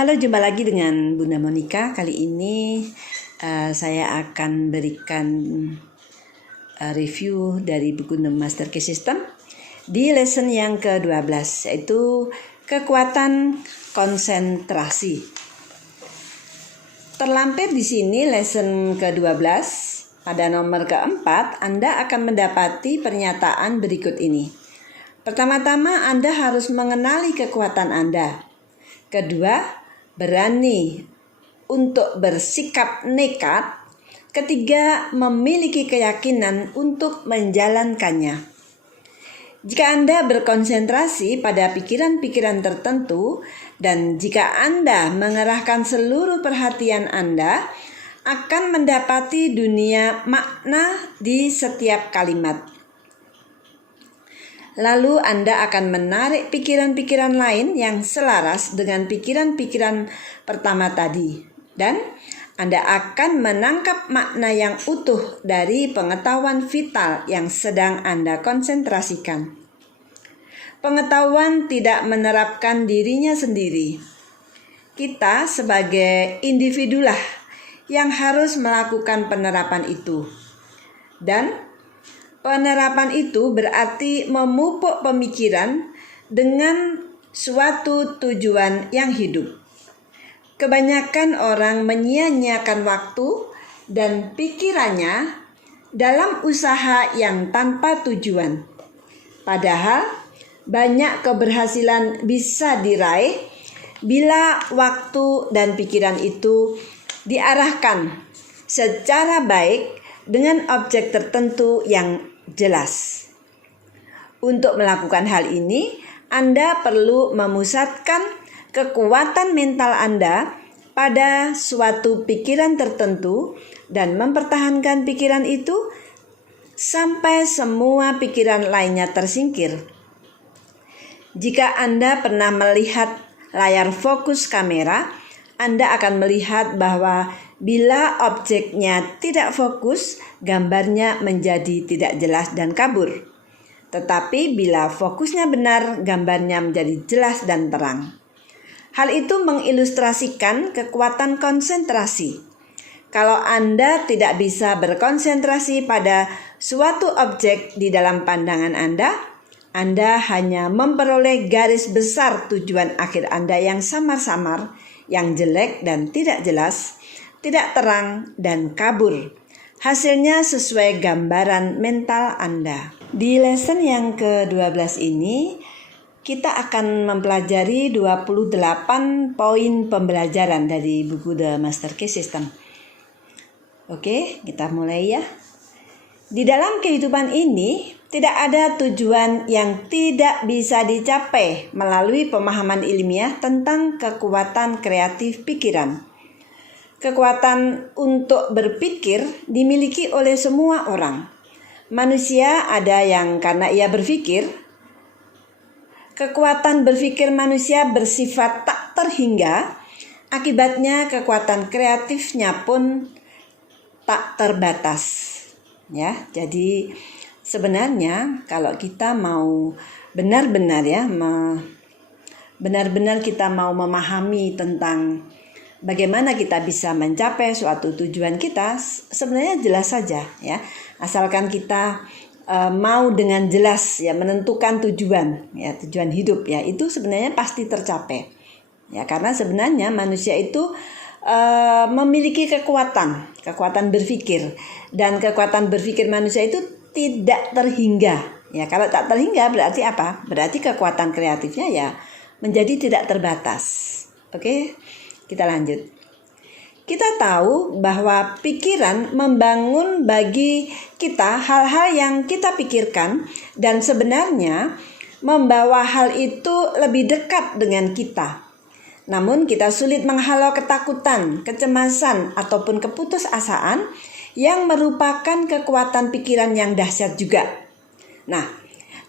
Halo, jumpa lagi dengan Bunda Monica. Kali ini saya akan berikan review dari buku The Master Key System di lesson yang ke-12, yaitu kekuatan konsentrasi. Terlampir di sini lesson ke-12 pada nomor ke-4, Anda akan mendapati pernyataan berikut ini. Pertama-tama Anda harus mengenali kekuatan Anda. Kedua, berani untuk bersikap nekat. Ketiga, memiliki keyakinan untuk menjalankannya. Jika Anda berkonsentrasi pada pikiran-pikiran tertentu dan jika Anda mengerahkan seluruh perhatian Anda, akan mendapati dunia makna di setiap kalimat. Lalu Anda akan menarik pikiran-pikiran lain yang selaras dengan pikiran-pikiran pertama tadi. Dan Anda akan menangkap makna yang utuh dari pengetahuan vital yang sedang Anda konsentrasikan. Pengetahuan tidak menerapkan dirinya sendiri. Kita sebagai individulah yang harus melakukan penerapan itu. Dan penerapan itu berarti memupuk pemikiran dengan suatu tujuan yang hidup. Kebanyakan orang menyia-nyiakan waktu dan pikirannya dalam usaha yang tanpa tujuan. Padahal banyak keberhasilan bisa diraih bila waktu dan pikiran itu diarahkan secara baik dengan objek tertentu yang jelas. Untuk melakukan hal ini, Anda perlu memusatkan kekuatan mental Anda pada suatu pikiran tertentu dan mempertahankan pikiran itu sampai semua pikiran lainnya tersingkir. Jika Anda pernah melihat layar fokus kamera, Anda akan melihat bahwa bila objeknya tidak fokus, gambarnya menjadi tidak jelas dan kabur. Tetapi bila fokusnya benar, gambarnya menjadi jelas dan terang. Hal itu mengilustrasikan kekuatan konsentrasi. Kalau Anda tidak bisa berkonsentrasi pada suatu objek di dalam pandangan Anda hanya memperoleh garis besar tujuan akhir Anda yang samar-samar, yang jelek dan tidak jelas, tidak terang dan kabur. Hasilnya sesuai gambaran mental Anda. Di lesson yang ke-12 ini, kita akan mempelajari 28 poin pembelajaran dari buku The Master Key System. Oke, kita mulai ya. Di dalam kehidupan ini, tidak ada tujuan yang tidak bisa dicapai melalui pemahaman ilmiah tentang kekuatan kreatif pikiran. Kekuatan untuk berpikir dimiliki oleh semua orang. Manusia ada yang karena ia berpikir. Kekuatan berpikir manusia bersifat tak terhingga. Akibatnya kekuatan kreatifnya pun tak terbatas. Ya, jadi sebenarnya kalau kita mau benar-benar kita mau memahami tentang bagaimana kita bisa mencapai suatu tujuan kita, sebenarnya jelas saja ya. Asalkan kita mau dengan jelas ya menentukan tujuan hidup ya, itu sebenarnya pasti tercapai. Ya, karena sebenarnya manusia itu memiliki kekuatan berpikir, dan kekuatan berpikir manusia itu tidak terhingga. Ya, kalau tak terhingga berarti apa? Berarti kekuatan kreatifnya ya menjadi tidak terbatas. Oke? Kita lanjut. Kita tahu bahwa pikiran membangun bagi kita hal-hal yang kita pikirkan dan sebenarnya membawa hal itu lebih dekat dengan kita. Namun kita sulit menghalau ketakutan, kecemasan, ataupun keputusasaan yang merupakan kekuatan pikiran yang dahsyat juga. Nah,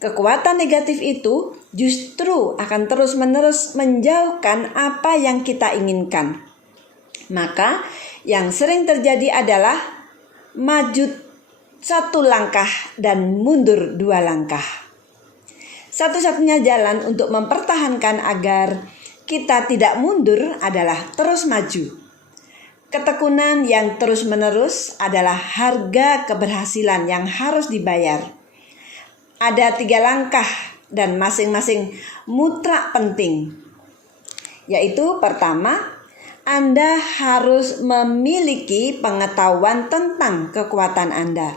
kekuatan negatif itu justru akan terus-menerus menjauhkan apa yang kita inginkan. Maka yang sering terjadi adalah maju satu langkah dan mundur 2 langkah. Satu-satunya jalan untuk mempertahankan agar kita tidak mundur adalah terus maju. Ketekunan yang terus-menerus adalah harga keberhasilan yang harus dibayar. Ada 3 langkah dan masing-masing mutlak penting. Yaitu pertama, Anda harus memiliki pengetahuan tentang kekuatan Anda.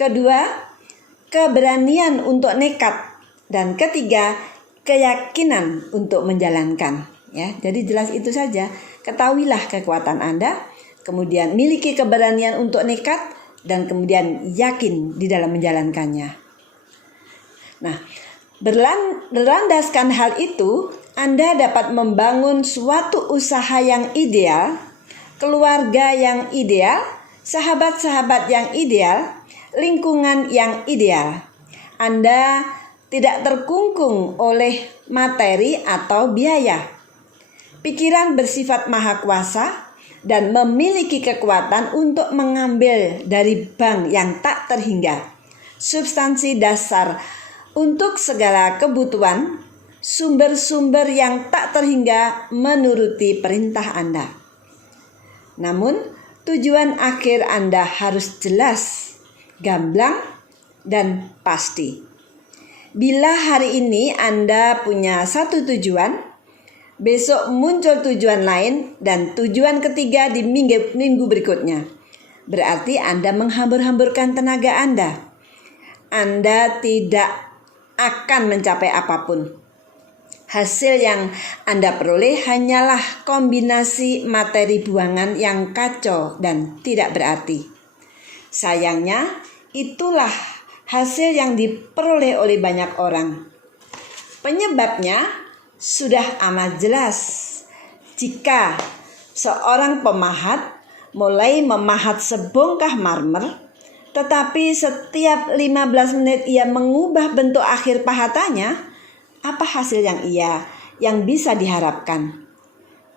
Kedua, keberanian untuk nekat. Dan ketiga, keyakinan untuk menjalankan. Ya, jadi jelas itu saja. Ketahuilah kekuatan Anda, kemudian miliki keberanian untuk nekat, dan kemudian yakin di dalam menjalankannya. Nah, berlandaskan hal itu, Anda dapat membangun suatu usaha yang ideal, keluarga yang ideal, sahabat-sahabat yang ideal, lingkungan yang ideal. Anda tidak terkungkung oleh materi atau biaya. Pikiran bersifat maha kuasa dan memiliki kekuatan untuk mengambil dari bank yang tak terhingga substansi dasar untuk segala kebutuhan, sumber-sumber yang tak terhingga menuruti perintah Anda. Namun, tujuan akhir Anda harus jelas, gamblang, dan pasti. Bila hari ini Anda punya satu tujuan, besok muncul tujuan lain dan tujuan ketiga di minggu berikutnya. Berarti Anda menghambur-hamburkan tenaga Anda. Anda tidak akan mencapai apapun. Hasil yang Anda peroleh hanyalah kombinasi materi buangan yang kacau dan tidak berarti. Sayangnya, itulah hasil yang diperoleh oleh banyak orang. Penyebabnya sudah amat jelas. Jika seorang pemahat mulai memahat sebongkah marmer, tetapi setiap 15 menit ia mengubah bentuk akhir pahatannya, apa hasil yang bisa diharapkan?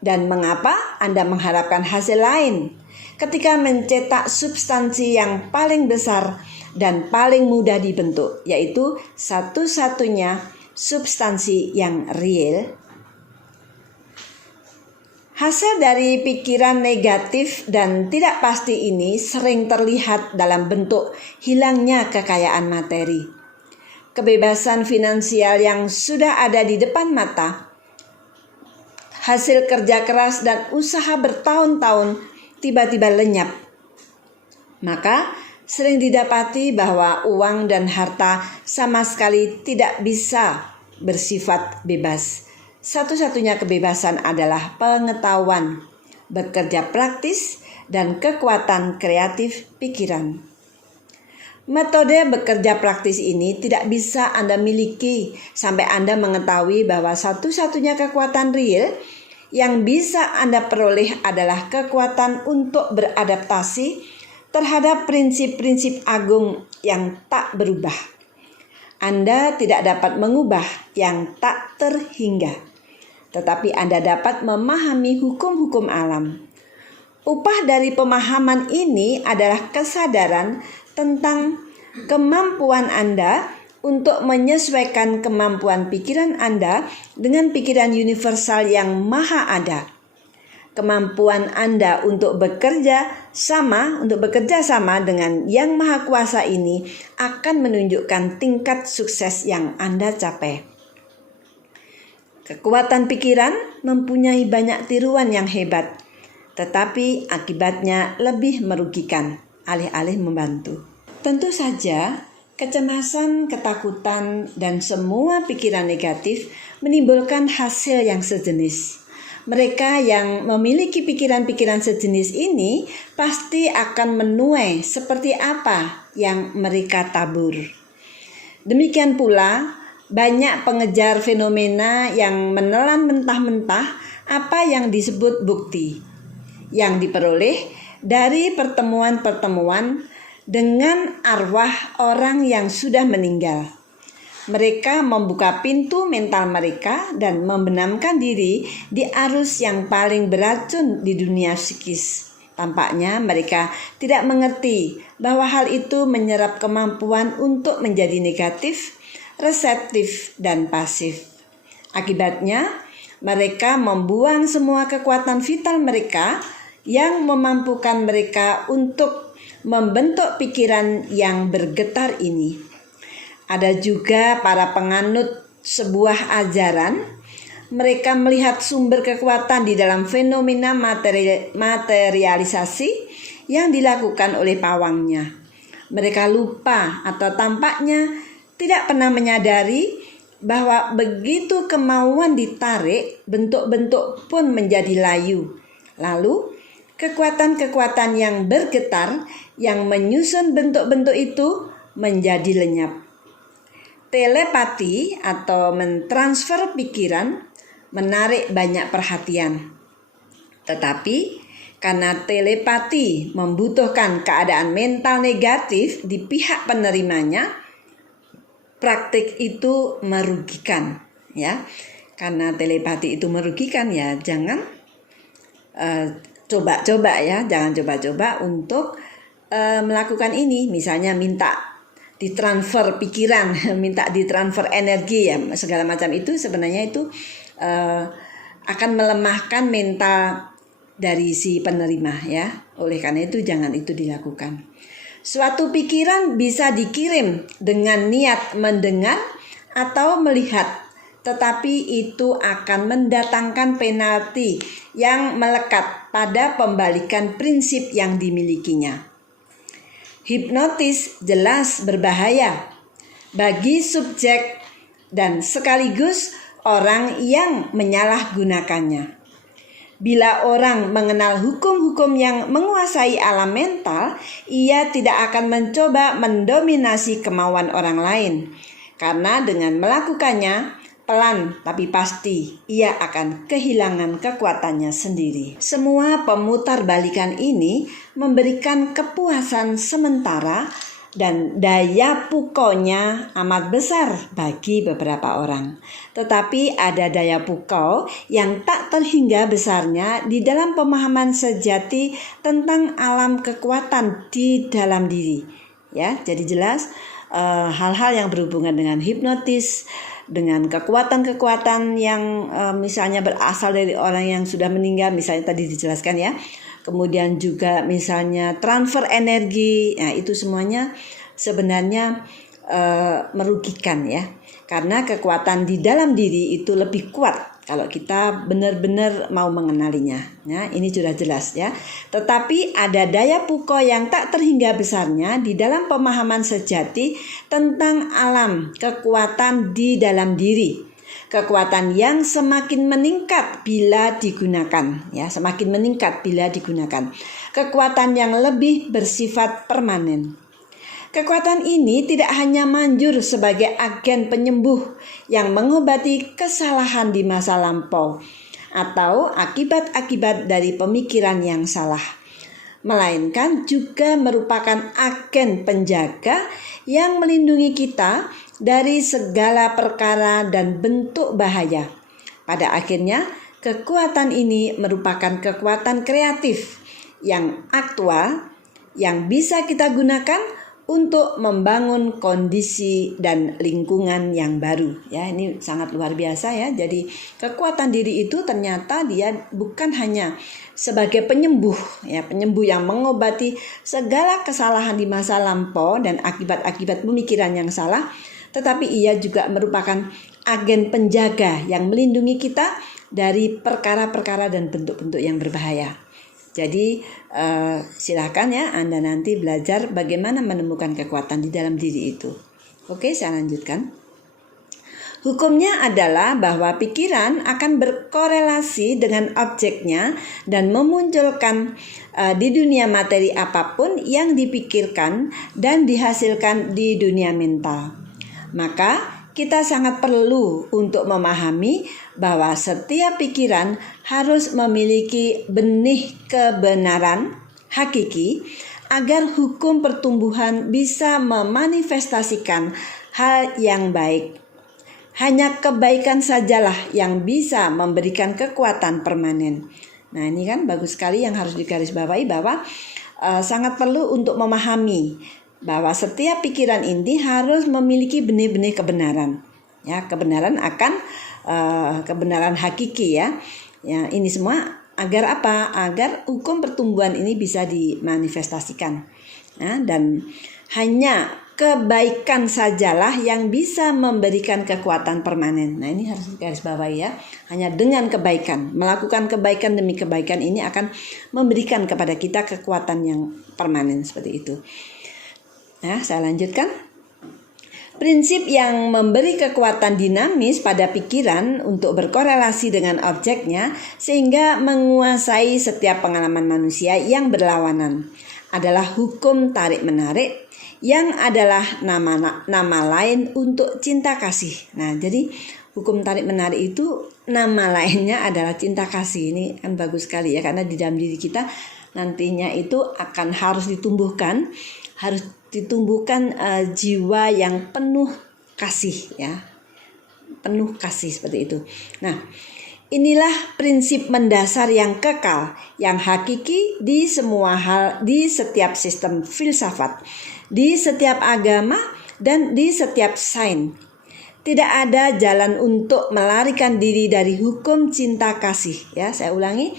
Dan mengapa Anda mengharapkan hasil lain ketika mencetak substansi yang paling besar dan paling mudah dibentuk, yaitu satu-satunya substansi yang real? Hasil dari pikiran negatif dan tidak pasti ini sering terlihat dalam bentuk hilangnya kekayaan materi, kebebasan finansial yang sudah ada di depan mata, hasil kerja keras dan usaha bertahun-tahun tiba-tiba lenyap. Maka sering didapati bahwa uang dan harta sama sekali tidak bisa bersifat bebas. Satu-satunya kebebasan adalah pengetahuan, bekerja praktis, dan kekuatan kreatif pikiran. Metode bekerja praktis ini tidak bisa Anda miliki sampai Anda mengetahui bahwa satu-satunya kekuatan real yang bisa Anda peroleh adalah kekuatan untuk beradaptasi terhadap prinsip-prinsip agung yang tak berubah. Anda tidak dapat mengubah yang tak terhingga, tetapi Anda dapat memahami hukum-hukum alam. Upah dari pemahaman ini adalah kesadaran tentang kemampuan Anda untuk menyesuaikan kemampuan pikiran Anda dengan pikiran universal yang maha ada. Kemampuan Anda untuk bekerja sama dengan Yang Maha Kuasa ini akan menunjukkan tingkat sukses yang Anda capai. Kekuatan pikiran mempunyai banyak tiruan yang hebat, tetapi akibatnya lebih merugikan alih-alih membantu. Tentu saja, kecemasan, ketakutan, dan semua pikiran negatif menimbulkan hasil yang sejenis. Mereka yang memiliki pikiran-pikiran sejenis ini pasti akan menuai seperti apa yang mereka tabur. Demikian pula, banyak pengejar fenomena yang menelan mentah-mentah apa yang disebut bukti, yang diperoleh dari pertemuan-pertemuan dengan arwah orang yang sudah meninggal. Mereka membuka pintu mental mereka dan membenamkan diri di arus yang paling beracun di dunia psikis. Tampaknya mereka tidak mengerti bahwa hal itu menyerap kemampuan untuk menjadi negatif, reseptif, dan pasif. Akibatnya, Mereka membuang semua kekuatan vital mereka yang memampukan mereka untuk membentuk pikiran yang bergetar ini. Ada juga para penganut sebuah ajaran, mereka melihat sumber kekuatan di dalam fenomena materialisasi yang dilakukan oleh pawangnya. Mereka lupa atau tampaknya tidak pernah menyadari bahwa begitu kemauan ditarik, bentuk-bentuk pun menjadi layu. Lalu kekuatan-kekuatan yang bergetar yang menyusun bentuk-bentuk itu menjadi lenyap. Telepati atau mentransfer pikiran menarik banyak perhatian. Tetapi karena telepati membutuhkan keadaan mental negatif di pihak penerimanya, praktik itu merugikan, ya. Karena telepati itu merugikan, ya jangan coba-coba ya, jangan coba-coba untuk melakukan ini. Misalnya minta ditransfer pikiran, minta ditransfer energi, ya segala macam itu sebenarnya itu akan melemahkan mental dari si penerima, ya. Oleh karena itu jangan itu dilakukan. Suatu pikiran bisa dikirim dengan niat mendengar atau melihat, tetapi itu akan mendatangkan penalti yang melekat pada pembalikan prinsip yang dimilikinya. Hipnotis jelas berbahaya bagi subjek dan sekaligus orang yang menyalahgunakannya. Bila orang mengenal hukum-hukum yang menguasai alam mental, ia tidak akan mencoba mendominasi kemauan orang lain. Karena dengan melakukannya, pelan tapi pasti ia akan kehilangan kekuatannya sendiri. Semua pemutarbalikan ini memberikan kepuasan sementara dan daya pukaunya amat besar bagi beberapa orang. Tetapi ada daya pukau yang tak terhingga besarnya di dalam pemahaman sejati tentang alam kekuatan di dalam diri. Ya, jadi jelas hal-hal yang berhubungan dengan hipnotis, dengan kekuatan-kekuatan yang misalnya berasal dari orang yang sudah meninggal, misalnya tadi dijelaskan ya. Kemudian juga misalnya transfer energi, nah itu semuanya sebenarnya merugikan ya. Karena kekuatan di dalam diri itu lebih kuat kalau kita benar-benar mau mengenalinya. Ya, ini sudah jelas ya. Tetapi ada daya pukau yang tak terhingga besarnya di dalam pemahaman sejati tentang alam kekuatan di dalam diri. Kekuatan yang semakin meningkat bila digunakan, ya, semakin meningkat bila digunakan. Kekuatan yang lebih bersifat permanen. Kekuatan ini tidak hanya manjur sebagai agen penyembuh yang mengobati kesalahan di masa lampau atau akibat-akibat dari pemikiran yang salah, melainkan juga merupakan agen penjaga yang melindungi kita dari segala perkara dan bentuk bahaya. Pada akhirnya, kekuatan ini merupakan kekuatan kreatif yang aktual yang bisa kita gunakan untuk membangun kondisi dan lingkungan yang baru. Ya, ini sangat luar biasa ya. Jadi kekuatan diri itu ternyata dia bukan hanya sebagai penyembuh, ya, penyembuh yang mengobati segala kesalahan di masa lampau dan akibat-akibat pemikiran yang salah, tetapi ia juga merupakan agen penjaga yang melindungi kita dari perkara-perkara dan bentuk-bentuk yang berbahaya. Jadi silakan ya Anda nanti belajar bagaimana menemukan kekuatan di dalam diri itu. Oke, saya lanjutkan. Hukumnya adalah bahwa pikiran akan berkorelasi dengan objeknya dan memunculkan di dunia materi apapun yang dipikirkan dan dihasilkan di dunia mental. Maka kita sangat perlu untuk memahami bahwa setiap pikiran harus memiliki benih kebenaran hakiki agar hukum pertumbuhan bisa memanifestasikan hal yang baik. Hanya kebaikan sajalah yang bisa memberikan kekuatan permanen. Nah, ini kan bagus sekali yang harus digarisbawahi bahwa sangat perlu untuk memahami bahwa setiap pikiran ini harus memiliki benih-benih kebenaran. Ya, kebenaran akan kebenaran hakiki ya. Ya, ini semua agar apa? Agar hukum pertumbuhan ini bisa dimanifestasikan. Nah, dan hanya kebaikan sajalah yang bisa memberikan kekuatan permanen. Nah, ini harus garis bawahi ya. Hanya dengan kebaikan, melakukan kebaikan demi kebaikan ini akan memberikan kepada kita kekuatan yang permanen seperti itu. Nah, saya lanjutkan. Prinsip yang memberi kekuatan dinamis pada pikiran untuk berkorelasi dengan objeknya sehingga menguasai setiap pengalaman manusia yang berlawanan adalah hukum tarik-menarik yang adalah nama lain untuk cinta kasih. Nah, jadi hukum tarik-menarik itu nama lainnya adalah cinta kasih. Ini kan bagus sekali ya, karena di dalam diri kita nantinya itu akan harus ditumbuhkan jiwa yang penuh kasih ya. Penuh kasih seperti itu. Nah, inilah prinsip mendasar yang kekal, yang hakiki di semua hal, di setiap sistem filsafat, di setiap agama, dan di setiap sains. Tidak ada jalan untuk melarikan diri dari hukum cinta kasih. Ya, saya ulangi.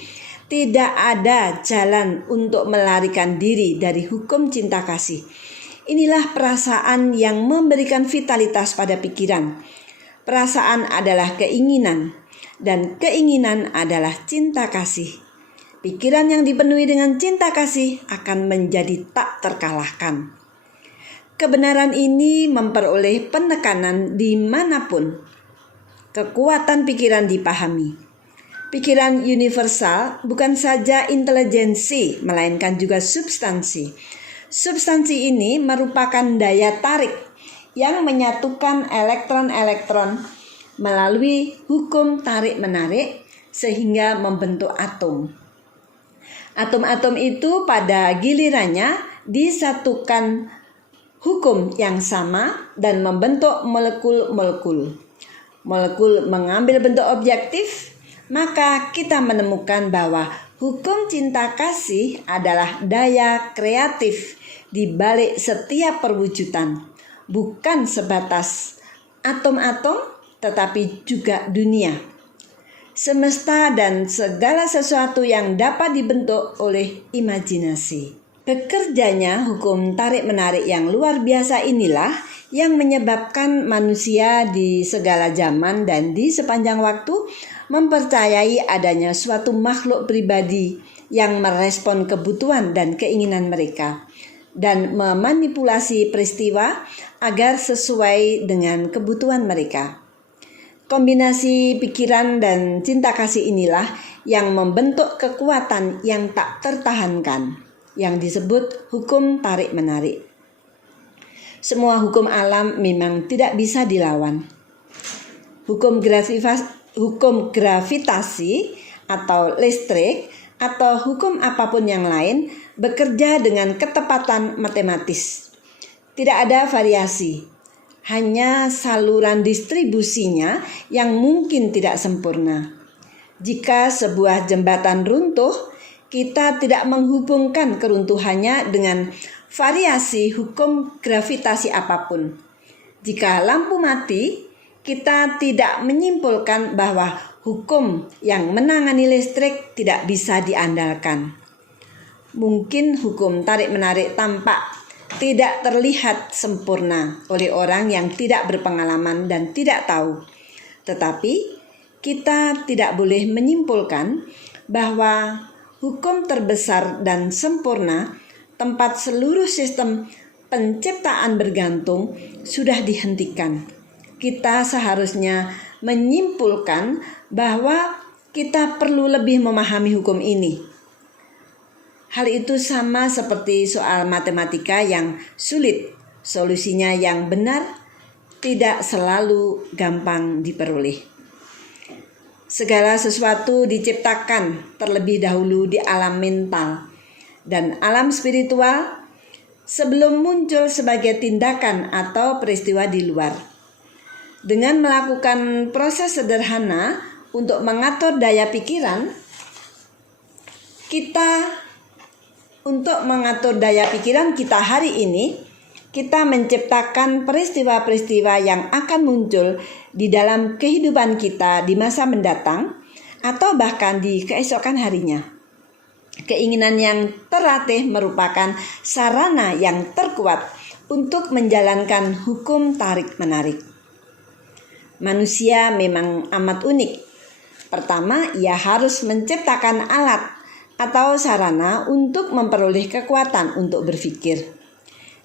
Tidak ada jalan untuk melarikan diri dari hukum cinta kasih. Inilah perasaan yang memberikan vitalitas pada pikiran. Perasaan adalah keinginan, dan keinginan adalah cinta kasih. Pikiran yang dipenuhi dengan cinta kasih akan menjadi tak terkalahkan. Kebenaran ini memperoleh penekanan dimanapun. Kekuatan pikiran dipahami. Pikiran universal bukan saja intelijensi, melainkan juga substansi. Substansi ini merupakan daya tarik yang menyatukan elektron-elektron melalui hukum tarik-menarik sehingga membentuk atom. Atom-atom itu pada gilirannya disatukan hukum yang sama dan membentuk molekul-molekul. Molekul mengambil bentuk objektif, maka kita menemukan bahwa hukum cinta kasih adalah daya kreatif di balik setiap perwujudan, bukan sebatas atom-atom, tetapi juga dunia, semesta, dan segala sesuatu yang dapat dibentuk oleh imajinasi. Bekerjanya hukum tarik-menarik yang luar biasa inilah yang menyebabkan manusia di segala zaman dan di sepanjang waktu mempercayai adanya suatu makhluk pribadi yang merespon kebutuhan dan keinginan mereka dan memanipulasi peristiwa agar sesuai dengan kebutuhan mereka. Kombinasi pikiran dan cinta kasih inilah yang membentuk kekuatan yang tak tertahankan, yang disebut hukum tarik-menarik. Semua hukum alam memang tidak bisa dilawan. Hukum gravitasi atau listrik atau hukum apapun yang lain bekerja dengan ketepatan matematis. Tidak ada variasi, hanya saluran distribusinya yang mungkin tidak sempurna. Jika sebuah jembatan runtuh, kita tidak menghubungkan keruntuhannya dengan variasi hukum gravitasi apapun. Jika lampu mati, kita tidak menyimpulkan bahwa hukum yang menangani listrik tidak bisa diandalkan. Mungkin hukum tarik-menarik tampak tidak terlihat sempurna oleh orang yang tidak berpengalaman dan tidak tahu. Tetapi kita tidak boleh menyimpulkan bahwa hukum terbesar dan sempurna, tempat seluruh sistem penciptaan bergantung, sudah dihentikan. Kita seharusnya menyimpulkan bahwa kita perlu lebih memahami hukum ini. Hal itu sama seperti soal matematika yang sulit, solusinya yang benar tidak selalu gampang diperoleh. Segala sesuatu diciptakan terlebih dahulu di alam mental dan alam spiritual sebelum muncul sebagai tindakan atau peristiwa di luar. Dengan melakukan proses sederhana untuk mengatur daya pikiran, kita hari ini, kita menciptakan peristiwa-peristiwa yang akan muncul di dalam kehidupan kita di masa mendatang atau bahkan di keesokan harinya. Keinginan yang terlatih merupakan sarana yang terkuat untuk menjalankan hukum tarik-menarik. Manusia memang amat unik. Pertama, ia harus menciptakan alat atau sarana untuk memperoleh kekuatan untuk berpikir.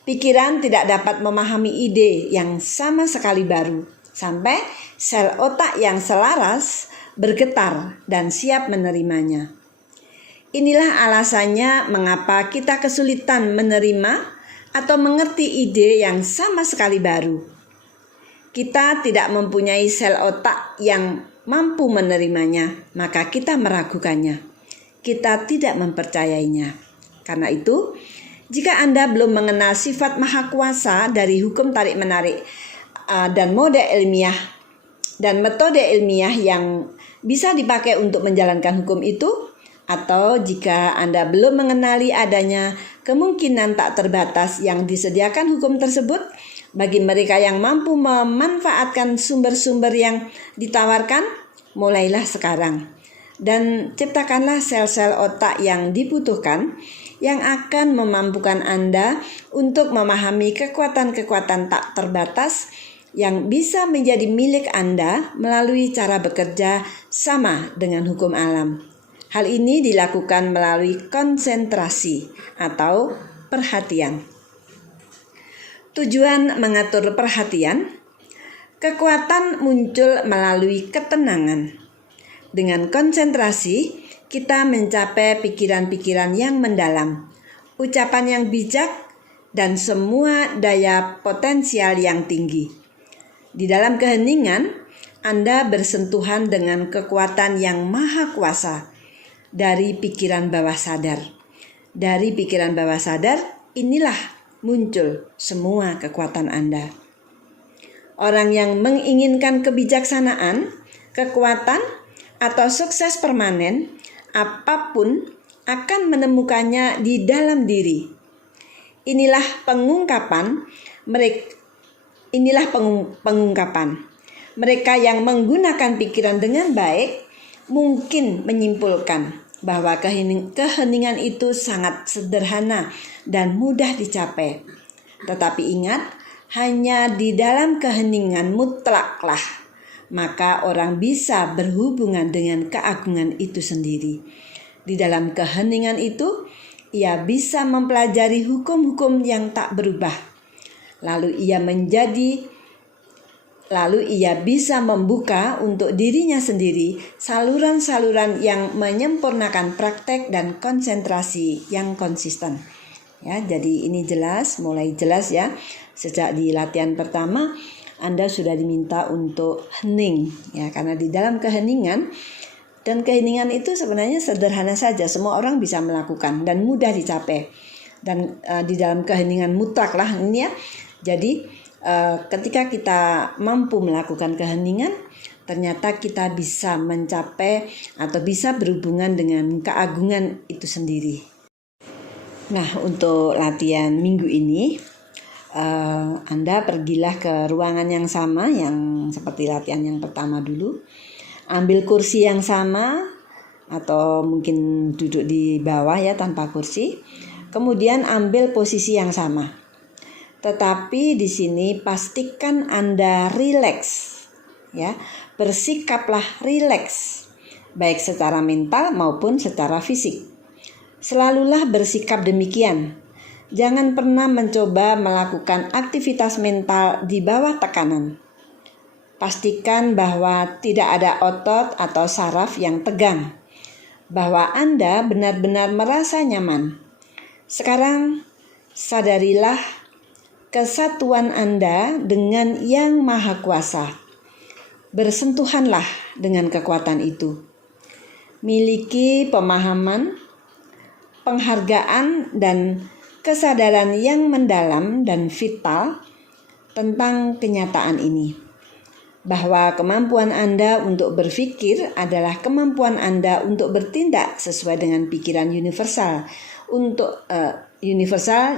Pikiran tidak dapat memahami ide yang sama sekali baru, sampai sel otak yang selaras bergetar dan siap menerimanya. Inilah alasannya mengapa kita kesulitan menerima atau mengerti ide yang sama sekali baru. Kita tidak mempunyai sel otak yang mampu menerimanya, maka kita meragukannya. Kita tidak mempercayainya. Karena itu, jika Anda belum mengenal sifat maha kuasa dari hukum tarik-menarik dan metode ilmiah yang bisa dipakai untuk menjalankan hukum itu, atau jika Anda belum mengenali adanya kemungkinan tak terbatas yang disediakan hukum tersebut bagi mereka yang mampu memanfaatkan sumber-sumber yang ditawarkan, mulailah sekarang dan ciptakanlah sel-sel otak yang dibutuhkan yang akan memampukan Anda untuk memahami kekuatan-kekuatan tak terbatas yang bisa menjadi milik Anda melalui cara bekerja sama dengan hukum alam. Hal ini dilakukan melalui konsentrasi atau perhatian. Tujuan mengatur perhatian, kekuatan muncul melalui ketenangan. Dengan konsentrasi, kita mencapai pikiran-pikiran yang mendalam, ucapan yang bijak, dan semua daya potensial yang tinggi. Di dalam keheningan, Anda bersentuhan dengan kekuatan yang maha kuasa dari pikiran bawah sadar. Dari pikiran bawah sadar, inilah muncul semua kekuatan Anda. Orang yang menginginkan kebijaksanaan, kekuatan, atau sukses permanen, apapun akan menemukannya di dalam diri. Inilah pengungkapan mereka yang menggunakan pikiran dengan baik mungkin menyimpulkan bahwa keheningan itu sangat sederhana dan mudah dicapai. Tetapi ingat, hanya di dalam keheningan mutlaklah maka orang bisa berhubungan dengan keagungan itu sendiri. Di dalam keheningan itu, ia bisa mempelajari hukum-hukum yang tak berubah. Lalu ia bisa membuka untuk dirinya sendiri saluran-saluran yang menyempurnakan praktek dan konsentrasi yang konsisten. Ya, jadi ini mulai jelas ya. Sejak di latihan pertama, Anda sudah diminta untuk hening, ya, karena di dalam keheningan, dan keheningan itu sebenarnya sederhana saja, semua orang bisa melakukan dan mudah dicapai. Dan di dalam keheningan mutlak lah ini ya. Jadi ketika kita mampu melakukan keheningan, ternyata kita bisa mencapai atau bisa berhubungan dengan keagungan itu sendiri. Nah, untuk latihan minggu ini, Anda pergilah ke ruangan yang sama yang seperti latihan yang pertama dulu. Ambil kursi yang sama atau mungkin duduk di bawah ya tanpa kursi. Kemudian ambil posisi yang sama. Tetapi di sini pastikan Anda rileks, ya. Bersikaplah rileks, baik secara mental maupun secara fisik. Selalulah bersikap demikian. Jangan pernah mencoba melakukan aktivitas mental di bawah tekanan. Pastikan bahwa tidak ada otot atau saraf yang tegang, bahwa Anda benar-benar merasa nyaman. Sekarang sadarilah kesatuan Anda dengan Yang Maha Kuasa. Bersentuhanlah dengan kekuatan itu. Miliki pemahaman, penghargaan, dan kesadaran yang mendalam dan vital tentang kenyataan ini. Bahwa kemampuan Anda untuk berpikir adalah kemampuan Anda untuk bertindak sesuai dengan pikiran universal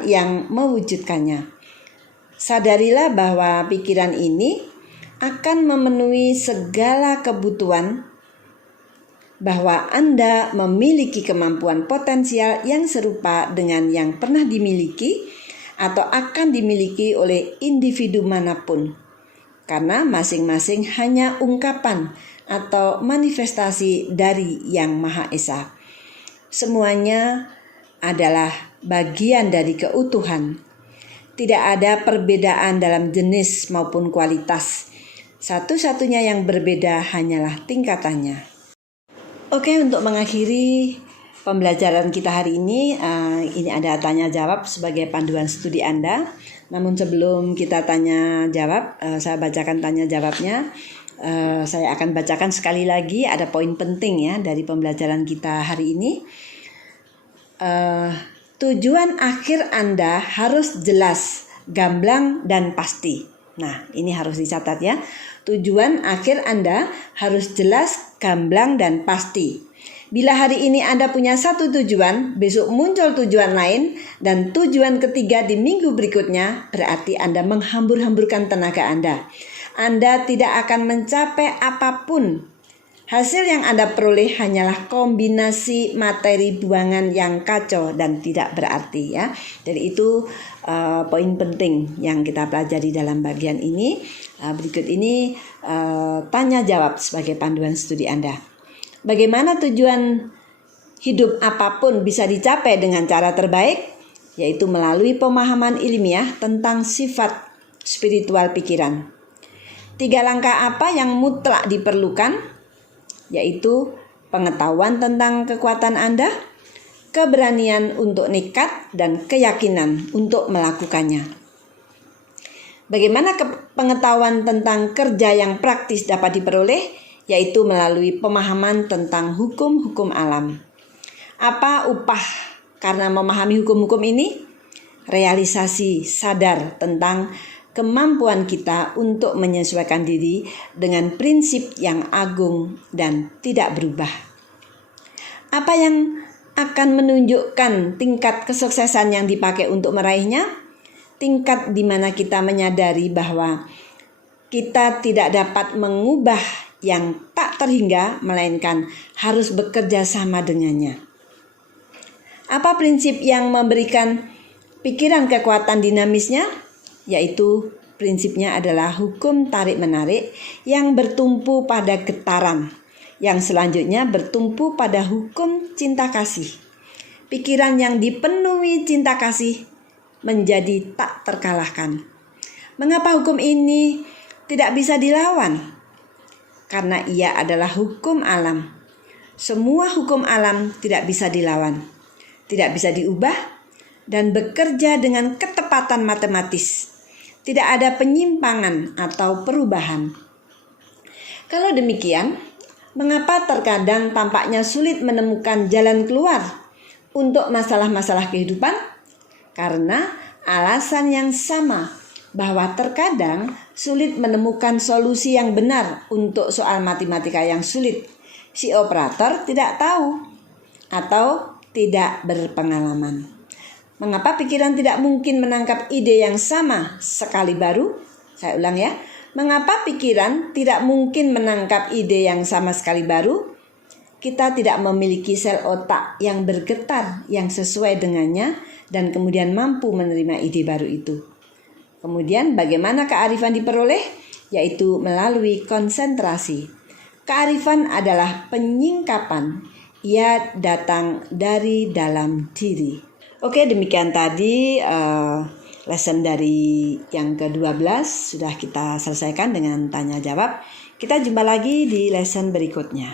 yang mewujudkannya. Sadarilah bahwa pikiran ini akan memenuhi segala kebutuhan, bahwa Anda memiliki kemampuan potensial yang serupa dengan yang pernah dimiliki atau akan dimiliki oleh individu manapun, karena masing-masing hanya ungkapan atau manifestasi dari Yang Maha Esa. Semuanya adalah bagian dari keutuhan. Tidak ada perbedaan dalam jenis maupun kualitas. Satu-satunya yang berbeda hanyalah tingkatannya. Oke, untuk mengakhiri pembelajaran kita hari ini ada tanya jawab sebagai panduan studi Anda. Namun sebelum kita tanya jawab, saya bacakan tanya jawabnya. Saya akan bacakan sekali lagi, ada poin penting ya dari pembelajaran kita hari ini. Tujuan akhir Anda harus jelas, gamblang, dan pasti. Nah, ini harus dicatat ya. Tujuan akhir Anda harus jelas, gamblang, dan pasti. Bila hari ini Anda punya satu tujuan, besok muncul tujuan lain, dan tujuan ketiga di minggu berikutnya, berarti Anda menghambur-hamburkan tenaga Anda. Anda tidak akan mencapai apapun. Hasil yang Anda peroleh hanyalah kombinasi materi buangan yang kacau dan tidak berarti ya. Jadi itu poin penting yang kita pelajari dalam bagian ini. Berikut ini tanya jawab sebagai panduan studi Anda. Bagaimana tujuan hidup apapun bisa dicapai dengan cara terbaik? Yaitu melalui pemahaman ilmiah tentang sifat spiritual pikiran. 3 langkah apa yang mutlak diperlukan? Yaitu pengetahuan tentang kekuatan Anda, keberanian untuk nekat, dan keyakinan untuk melakukannya. Bagaimana pengetahuan tentang kerja yang praktis dapat diperoleh? Yaitu melalui pemahaman tentang hukum-hukum alam. Apa upah karena memahami hukum-hukum ini? Realisasi sadar tentang kemampuan kita untuk menyesuaikan diri dengan prinsip yang agung dan tidak berubah. Apa yang akan menunjukkan tingkat kesuksesan yang dipakai untuk meraihnya? Tingkat di mana kita menyadari bahwa kita tidak dapat mengubah yang tak terhingga, melainkan harus bekerja sama dengannya. Apa prinsip yang memberikan pikiran kekuatan dinamisnya? Yaitu prinsipnya adalah hukum tarik-menarik yang bertumpu pada getaran, yang selanjutnya bertumpu pada hukum cinta kasih. Pikiran yang dipenuhi cinta kasih menjadi tak terkalahkan. Mengapa hukum ini tidak bisa dilawan? Karena ia adalah hukum alam. Semua hukum alam tidak bisa dilawan, tidak bisa diubah, dan bekerja dengan ketepatan matematis. Tidak ada penyimpangan atau perubahan. Kalau demikian, mengapa terkadang tampaknya sulit menemukan jalan keluar untuk masalah-masalah kehidupan? Karena alasan yang sama, bahwa terkadang sulit menemukan solusi yang benar untuk soal matematika yang sulit. Si operator tidak tahu atau tidak berpengalaman. Mengapa pikiran tidak mungkin menangkap ide yang sama sekali baru? Saya ulang ya. Mengapa pikiran tidak mungkin menangkap ide yang sama sekali baru? Kita tidak memiliki sel otak yang bergetar yang sesuai dengannya dan kemudian mampu menerima ide baru itu. Kemudian bagaimana kearifan diperoleh? Yaitu melalui konsentrasi. Kearifan adalah penyingkapan. Ia datang dari dalam diri. Oke, demikian tadi lesson dari yang ke-12 sudah kita selesaikan dengan tanya jawab. Kita jumpa lagi di lesson berikutnya.